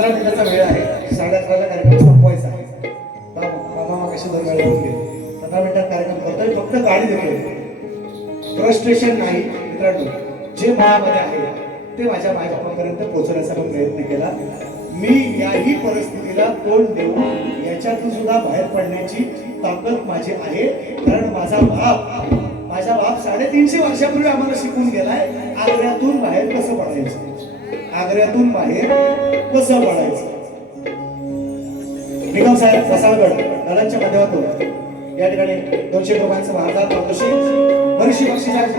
15 मिनिटाचा वेळ आहे. 11:30ला कार्यक्रम संपवायचा आहे. मामा मागाशी 2 गाडी होऊन गेले. 15 मिनिटात कार्यक्रम करतोय. फक्त गाडी देतोय. फ्रस्ट्रेशन नाही मित्रांनो. जे मनामध्ये आहे ते माझ्या मायबापापर्यंत पोहोचवण्याचा प्रयत्न केला. मी याही परिस्थितीला तोंड देऊ याच्यातून सुद्धा बाहेर पडण्याची ताकद माझी आहे. कारण माझा बाप 350 वर्षापूर्वी आम्हाला शिकून गेलाय आग्र्यातून बाहेर कसं पडायचं. आग्र्यातून बाहेर कसं पडायचं. निगम साहेब बसाळगड दादांच्या माध्यमातून या ठिकाणी 200 रुपयांचं महादार पारितोषिक बरीचशी बक्षिसांची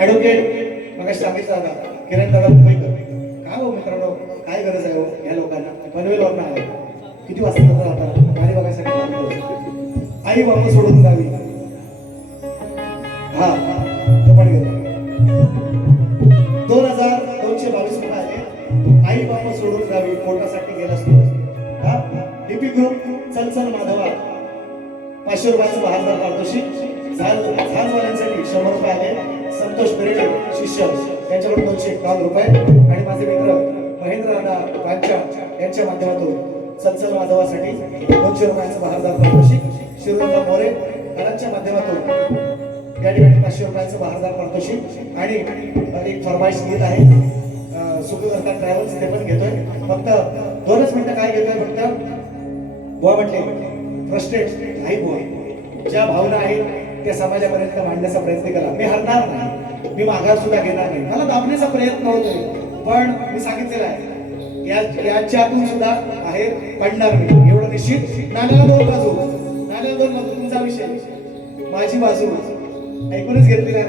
ऍडव्होकेट मगाशी सांगितलं दादा किरण दादा मुंबईकर. काय हो मित्रांनो काय गरज आहे हो या लोकांना. पनवेलवरनं आले किती वाजता जातात गाडी बघायसाठी. आई बाबा सोडून गावी हा तो पण गेला. 2222 रुपये आले. आई बाबा सोडून गावी पोटासाठी गेला असतो. हा डीपी ग्रुप चलचल माधवा 500 रुपयाचं बहादर पारितोषिक. झाडवाल्यांसाठी 100 रुपये आले. संतोष पेरेटे शिष्य यांच्याकडून 251 रुपये आणि माझे मित्र महेंद्र दादा पांचा यांच्या माध्यमातून चलचल माधवासाठी 200 रुपयांचं बहादर पारितोषिक. शिरोंदा मोरे दादांच्या माध्यमातून या ठिकाणी 500 रुपयांचं बहादर पारितोषिक आणि एक फरमाईश गीत आहे सुखकर्ता ट्रॅव्हल्स ते पण घेतोय. फक्त 2च मिनिटं काय घेतोय. फक्त बुवा म्हटले फ्रस्ट्रेट नाही बुवा ज्या भावना आहेत त्या समाजापर्यंत मांडण्याचा प्रयत्न केला. मी हरणार नाही. मी माघार सुद्धा घेणार नाही. मला दाबण्याचा प्रयत्न होतोय पण मी सांगितलेलं आहे याच्यातून सुद्धा बाहेर पडणार मी एवढं निश्चित. नाण्याला 2 बाजू. नाण्याला 2 बाजू. तुमचा विषय माझी बाजू ऐकूनच घेतली नाही.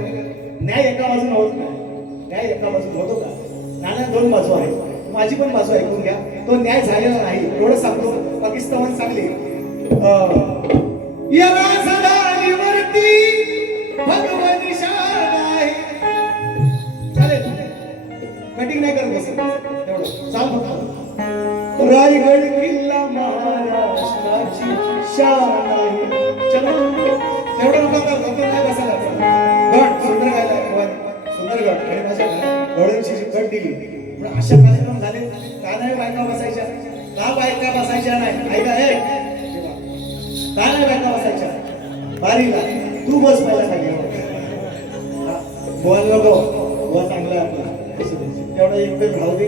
न्याय एका बाजून होत नाही. न्याय एका बाजून होतो का. नाण्याला 2 बाजू आहेत. माझी पण बाजू ऐकून घ्या. तो न्याय झालेला नाही एवढं सांगतो. पाकिस्तान सांगली या राजधानीवरती भगवान शान आहे. चालेल कटिंग नाही करत बस तेवढं चाल फक्त. रायगड किल्ला महाराष्ट्राची शान आहे. चला तेवढं लोक नाही बसायला. गड सुंदर गायला सुंदरगड आणि माझ्या घोड्यांची गट दिली. पण अशा कार्यक्रम झाले का नाही बायका बसायच्या. का बायका बसायच्या नाही. ऐका हे का नाही बायका बसायच्या. बारीला तू बस पहिला खाली बोल नको. बुवा चांगला तेवढं एकदम राहू दे.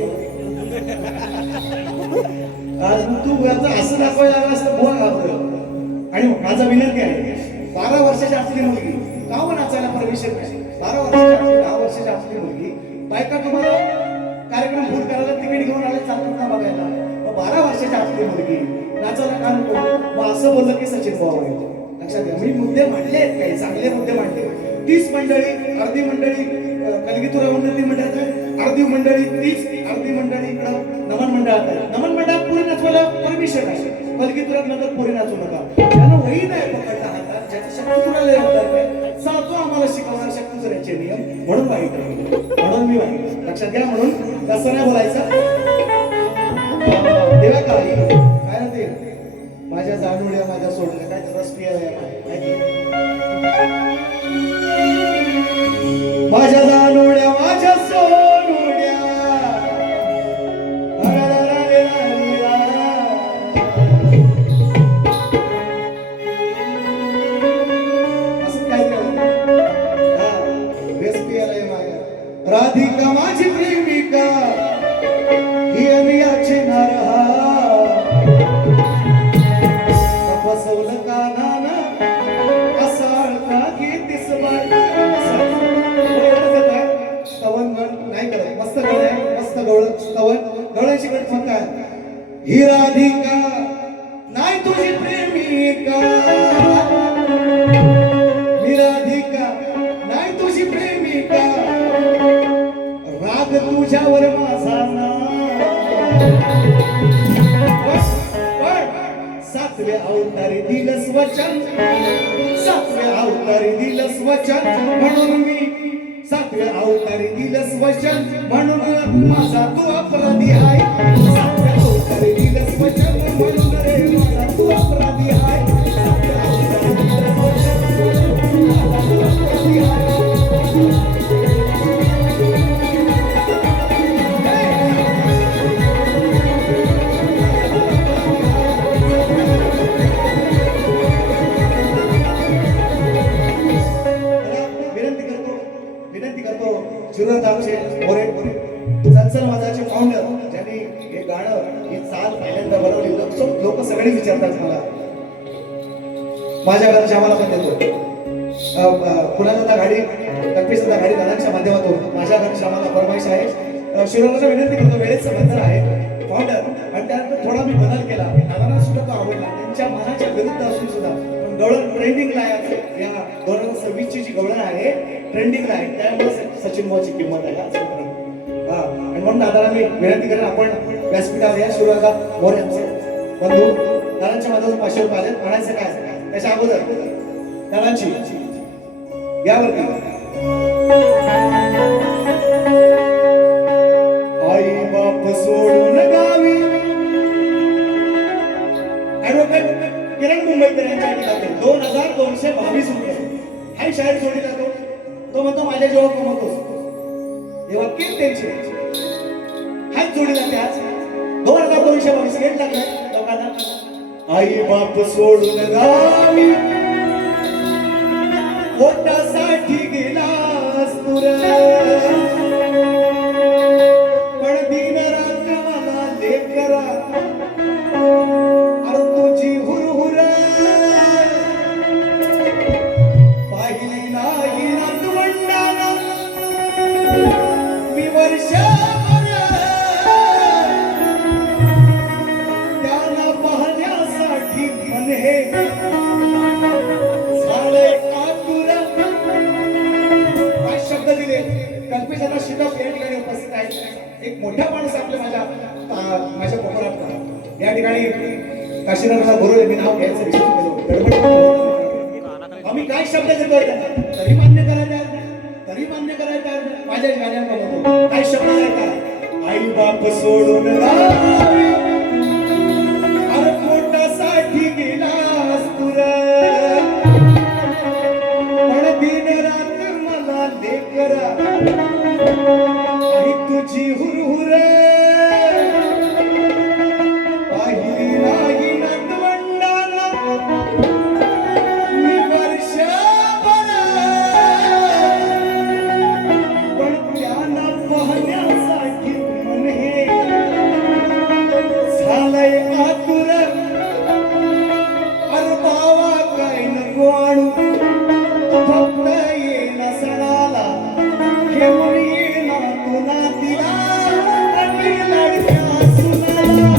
तू घरचं असं दाखवायला लागलं असतं बुवा घाबरलं. आणि माझा विनंती आहे 12 वर्षाची असलेली मुलगी का मग नाचायला परमिशन नाही. 12 वर्षाची 10 वर्षाची असलेली मुलगी बायका तुम्हाला कार्यक्रम फुल करायला तिकीट घेऊन आले चालतात ना बघायला. मग 12 वर्षाची असलेली मुलगी नाचायला का नको. मग असं बोललं की सचिन बुवा आहे. लक्षात घ्या. मी मुद्दे मांडले आहेत काही चांगले मुद्दे मांडले. 30 मंडळी अर्धी मंडळी कलगीतुरा उन्नती मंडळात आहे. अर्धी मंडळी 30 अर्धी मंडळी इकडं नमन मंडळात आहे. नमन मंडळात पुरी नाचवायला परमिशन आहे. कलगीतुरात नंतर पुरी नाचू नका. त्यानं वही नाही पकडला हातात. ज्याची शक्ती तुला होणार सातो आम्हाला शिकवणार शक्ती जरायचे नियम म्हणून वाईट म्हणून मी वाईट. लक्षात घ्या. म्हणून कसं नाही बोलायचं. देवा काय ना ते माझ्या जाणवड्या माझ्या सोडल्या काय रसप्रिय माझ्या जाणवड्या माझ्या सोडल्या स्तवन गवळ्याची गणित म्हणतात ही राधिका नाही तुझी प्रेमिका ही राधिका नाही तुझी प्रेमिका राग तुझ्यावर माझा ना सातवे अवतारी दिलस वचन सातवे अवतारी दिलस वचन म्हणून मी सातवे अवतारी दिलस वचन म्हणून माझा तू अपराधी आहे सातवे अवतारी दिलस वचन म्हणून रे माझा तू अपराधी आहे सातवे अवतारी दिलस वचन माझा तू अपराधी आहे शिरोधामचे मोरे चंचल माझाचे फाउंडर ज्यांनी हे गाणं ही चाल पहिल्यांदा बनवली लोक सगळे विचारतात मला माझ्या घराच्या आम्हाला पण देतो कुणाला गाडी टप्पीसुद्धा गाडी गाण्याच्या माध्यमातून माझ्या घराच्या आम्हाला फरमाईश आहे शिरोधाचा विनंती करतो वेळेचं बंधन आहे फाउंडर आणि त्यानंतर थोडा मी बदल केला दादांना सुद्धा तो आवडला त्यांच्या मनाच्या विरुद्ध असून सुद्धा गवळण ट्रेंडिंगला आहे या 2026 ची जी गवळण आहे ट्रेंडिंगला आहे त्यामुळे सचिन भाऊची किंमत आहे आणि म्हणून दादाला मी विनंती करेन आपण व्यासपीठावर या शिवराजा मोरे यांचे बंधू दादांच्या माझ्यावर 500 रुपये आले म्हणायचं काय त्याच्या अगोदर दादांची यावरती आई बाप सोडून गावी ऍडव्होकेट किरण मुंबईकर यांच्या 2222 रुपये हाय शाळेत जोडीला तो म्हणतो माझ्या जेव्हा कमवतोस तेव्हा किती त्यांची हाय जोडीला त्याच 2222 गेट लागलाय लोकांना आई बाप सोडून गावी पोटासाठी गेलास तुर पण दिन रात मला लेकरा अरे तुझी हुरहुर पाहिली नाही नातवंडाला मी वर्षभर त्यांना पाहण्यासाठी मन हे झालंय आतुर काय शब्द दिले कल्पेशाला शिकप या ठिकाणी उपस्थित आहेत एक मोठा माणूस आपल्या माझ्या कोकणात या ठिकाणी काशीनाथला बोलवले मी नाव घ्यायचं विचार केलो गडबड आम्ही काय शब्द देतोय तरी मान्य करायचा माझ्या गाण्यांना काय शब्द आहे का आई बाप सोडून गावी अरे पोटासाठी गेलास तुर पण दिन रात मला लेकरा आई तुझी हुरहुर पाहिली नाही नातवंडाला मी वर्षभर पण त्यांना पाहण्यासाठी मन हे झालंय आतुर अरे बावा काय नको आणू फक्त येणं सणाला घेऊन येणा तुला दिला आणि लढत्या सुनाला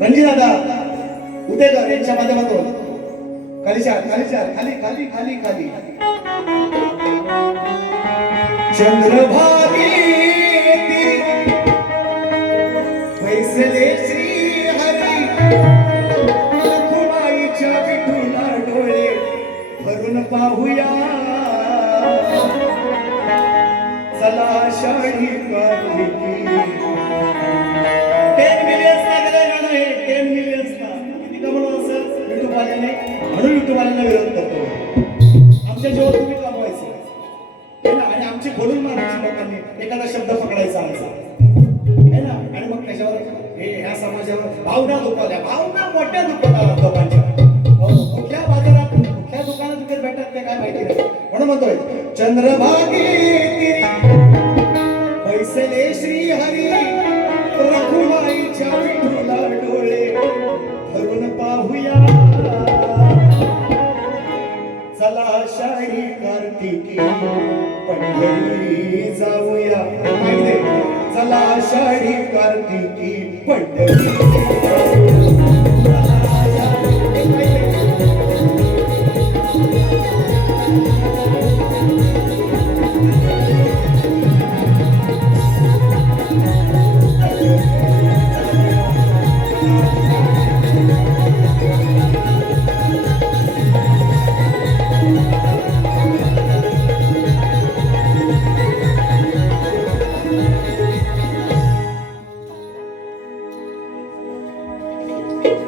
रणजितदादा उदेकर यांच्या माध्यमातून खाली खाली चंद्रभागी फैसले श्री हरी खुमाईच्या विठूला डोळे भरून पाहूया चला शाही कार्तिकी 10 मिलियन्स लागले गाणं हे 10 मिलियन्स ना किती कमवलं असेल युट्यूब वाल्याने म्हणून युट्यूब वाल्यांना विरोध करतो आमच्या जेव्हा तुम्ही कमवायचं आणि आमची बोलून मारायची लोकांनी एखादा शब्द पकडायचा आमचा माझ्या भावना दुखावल्या, भावना मोठ्या दुखवल्या लोकांच्या. कुठल्या बाजारात कुठल्या दुकानात विकत भेटतात ते काय माहिती नाही. म्हणून म्हणतोय चंद्रभागे पैसले श्री हरी रखुमाईच्या विठूला डोळे धरून पाहूया. चला आषाढी कार्तिकी पंढरी जाऊया. चला आषाढी कार्तिकी पंढरी.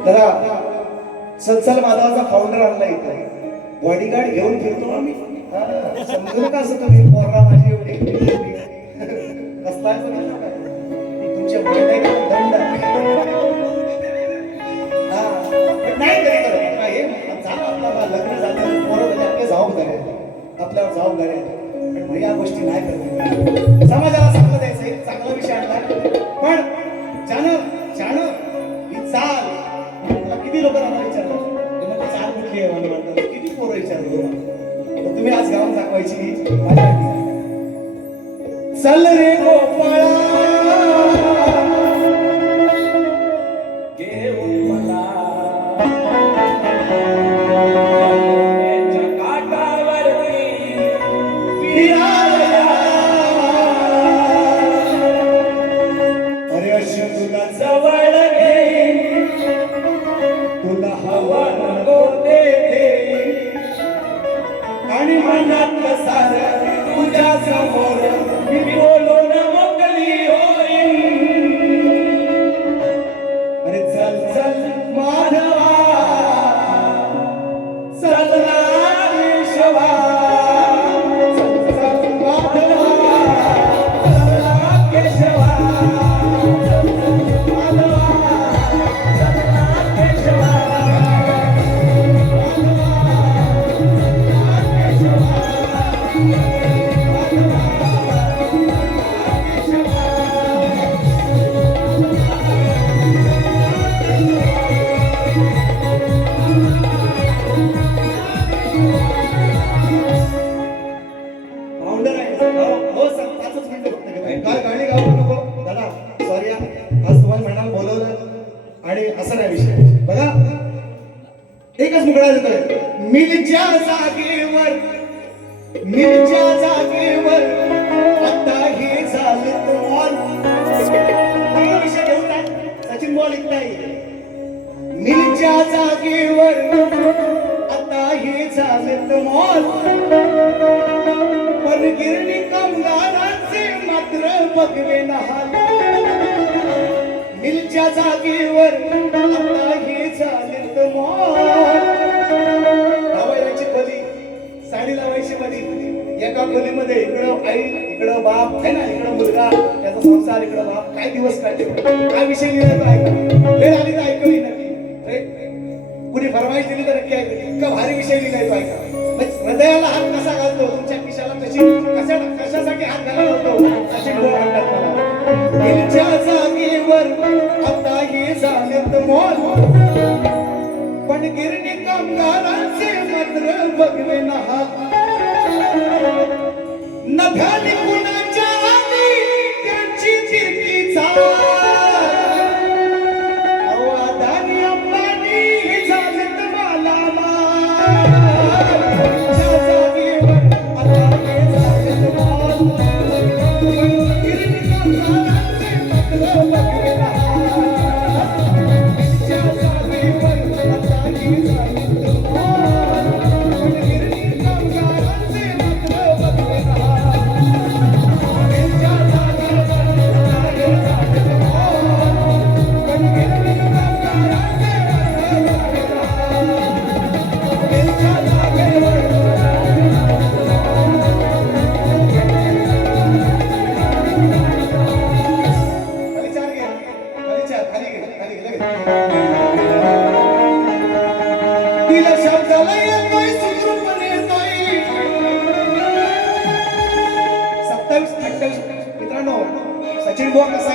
जरा सत्सल माधवाचा फाउंडर आणला इथे, बॉडीगार्ड घेऊन फिरतो आम्ही. समजू नका असं तुम्ही पोरा माझी एवढी कसला तुमच्या बॉडी दंड नाही तरी करत हे झालं. आपला लग्न झालं, पोरं झाले, आपले जबाबदारी आहे, आपल्यावर जबाबदारी आहे. पण या गोष्टी नाही करत. समाजाला चांगलं द्यायचं एक चांगला विषय आणला, पण ज्यानं ही चाल किती लोकांना विचारलं चाल कुठली आहे, मला वाटतं किती पोरं विचारलं. तुम्ही आज गाऊन दाखवायची माझ्या. चल रे गोपाळा घेऊन मला काठावरती फिराया. अरे अशी तुला जवळ घे, तुला हवा नको देते आणि मनात सारं तुझ्या समोर मी बोलून मोकळी होईन. अरे चल चल माधवा, चल ना केशवा, चल चल माधवा, चल ना केशवा, चल चल माधवा, चल ना केशवा. गाणी गाऊ नको दादा, सॉरी आज तुम्हाला म्हणाल बोलवलं आणि असं नाही विषय. बघा एकच मुकडा देतोय, मिलच्या जागेवर आता हे झालं मॉल. विषय घेऊन सचिन बॉल इथं मिलच्या जागेवर आता हे झालं मॉल. पण गिरणी कामगारांचे मात्र बघवे नहाल. मिलच्या जागेवर आता हे झालेत मॉल. लावायची खोली, साडी लावायची खोली, एका खोलीमध्ये इकडं आई इकडं बाप आहे ना, इकडं मुलगा त्याचा संसार, इकडं बाप. काय दिवस काढले, काय विषय लिहिला तो ऐका, वेळ आली तर ऐकली नक्की. कुणी फरमाईश दिली तर नक्की ऐकली. इतका भारी विषय लिहिलाय तो ऐका. हृदयाला हात कसा घालतो, तुमच्या खिशाला कशासाठी हात घालत होतो अशी डोळ म्हणतात मला. दिलच्या जागेवर आता हे झालेत मॉल. पण गिरणी कामगारांचे मात्र बघवे नहाल. नभ्याने कुणाच्या आधी त्यांची चिरकी चाल. अवादानी अंबानी झालेत मालामाल.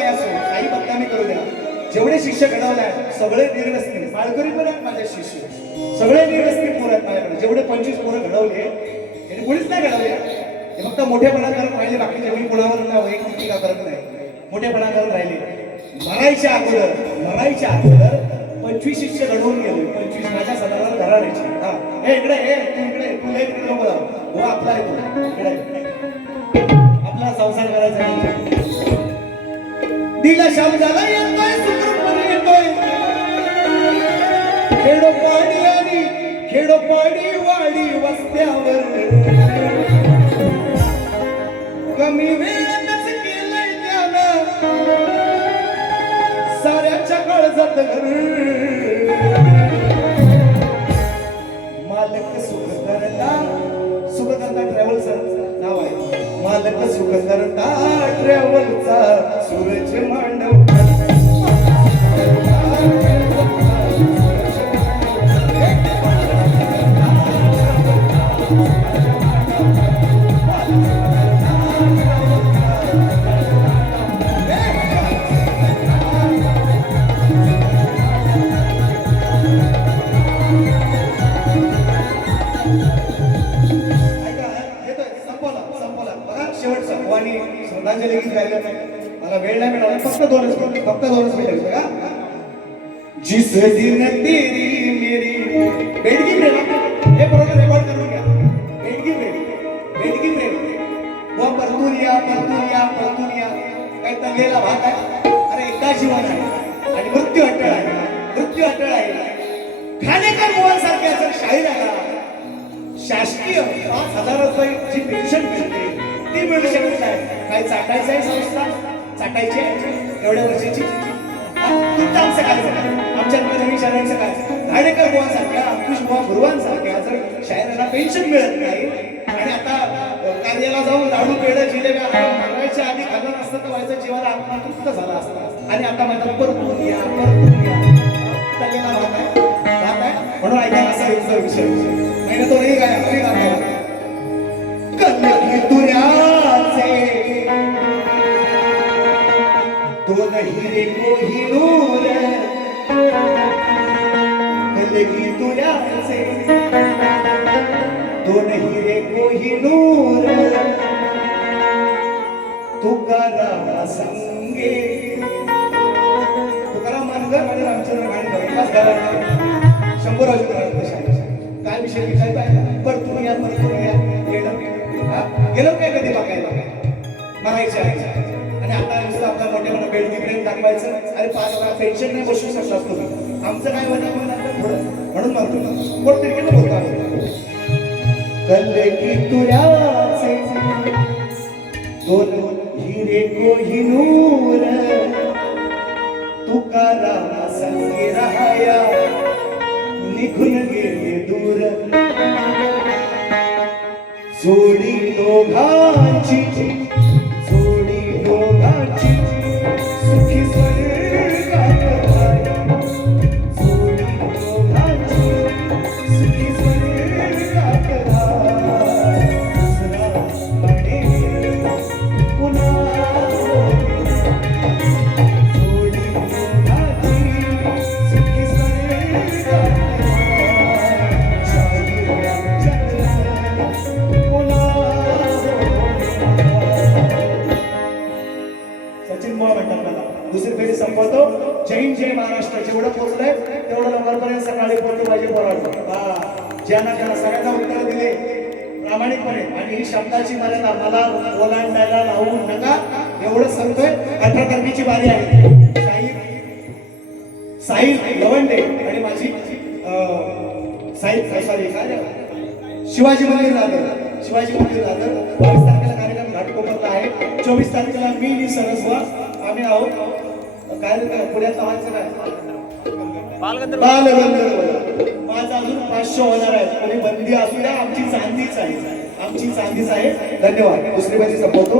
काय असो, काही बदनामी करू द्या, जेवढे शिष्य घडवलाय सगळे निर्व्यसनी, माळकरी पण आहेत माझे शिष्य, सगळे निर्व्यसनी पोरं आहेत माझ्याकडे. जेवढे 25 पोरं घडवले त्यांनी कोणीच नाही घडवले. हे फक्त मोठेपणा करत राहिले, बाकीचे मी कुणावर ना वैयक्तिक टीका करत नाही, मोठेपणा करत राहिले. मरायच्या अगोदर 25 शिष्य घडवून गेले. 25 माझ्या सणाला घराण्याची. हा हे इकडे, हे तू इकडे, तू लय तिकडे नको जाऊ. हो आपला आहे, तू इकडे आपला संसार करायचा आहे. दिला शब्दाला येतोय, सुखरूपणे येतोय. खेडोपाडी वाडी वस्त्यावर कमी वेळातच केलंय त्यानं साऱ्याच्या काळजात घर. मालक सुखकर्ता ट्रॅव्हल्सचं नाव आहे. मालक सुखकर्ता ट्रॅव्हलचा सूरज मांडव. श्रद्धांजली गीत गायलं मला वेळ नाही मिळाला. फक्त दोनच मिनिट बघा. जिस दिन तेरी मेरी बेडगी प्रेम, हे बरोबर रेकॉर्ड करून घ्या. बेडगी प्रेम व परतुनिया काय तळलेला भाग आहे. अरे एका जीवन आहे आणि मृत्यू अटळ आहे. खानेकर मोहन सारखे असं शाहीर आला. शासकीय 5,000 रुपये जी पेन्शन मिळते ती मिळू शकत नाही. काय चाटायचं आहे संस्था, चाटायची आहे एवढ्या वर्षाची. तुमचं आमचं काय आमच्या नवीन शहरांचं काय. घाडेकर बुवांसारख्या, अंकुश बुवा गुरुवांसारख्या जर शायरांना पेन्शन मिळत नाही आणि आता कार्याला जाऊन लाडू पेढे जिलेब्या मागवायच्या आधी खाल्लं असतं तर व्हायचं जीवन आत्मतृप्त झाला असता. आणि आता माझा परतून या तल्लेला भात आहे म्हणून ऐकायला असा विषय नाही तो नाही काय कल्लगी तुऱ्याचे दोन हिरे कोहिनूर. कल्लगी तुऱ्याचे दोन हिरे कोहिनूर. तुकाराम संगे तुकाराम मानकर आणि रामचंद्र गाडीकर एकाच गावात 100 राजू काय विषय काय परतून या गेलो काय कधी बघायला मरायचे आणि आता नुसतं आपल्या मोठ्यापणा बेडगी प्रेम दाखवायचं. अरे 5,000 पेन्शन नाही बसू शकतात तुम्ही. आमचं काय वजा थोडं म्हणून म्हणतो कोण तिरकेनं बोलतो. कल्लगी तुऱ्याचे दोन हिरे कोहिनूर. तुकाराम संगे राहाया निघून गेले दूर. जोडी दोघांची सुखी स्वर्गात राहाया. जोडी दोघांची सुखी स्वर्गात राहाया. दुसरा म्हणे पुन्हा जोडी दोघांची सुखी स्वर्गात. दुसरी फेरी संपवतो. जय महाराष्ट्र. जेवढं पोहोचलंय तेवढं लवकरपर्यंत सकाळी पोहोचलं पाहिजे पोराडं. ज्यांना सगळ्यांना उत्तर दिले प्रामाणिकपणे आणि ही शब्दाची मर्यादा मला ओलांडायला लावू नका एवढं सांगतोय. 18 तारखेची बारी आहे. साहिल लवंडे आणि माझी शिवाजी मंदिर दादर 22 तारखेला कार्यक्रम घाटकोपरला आहे. 24 तारखेला मी सरस्वा आम्ही आहोत. काय पुण्यात लावायचं काय बालगंधर्व. माझा अजून 500 होणार आहेत. कोणी बंदी असू द्या, आमची चांदीच आहे. धन्यवाद. दुसरी बाजी संपवतो.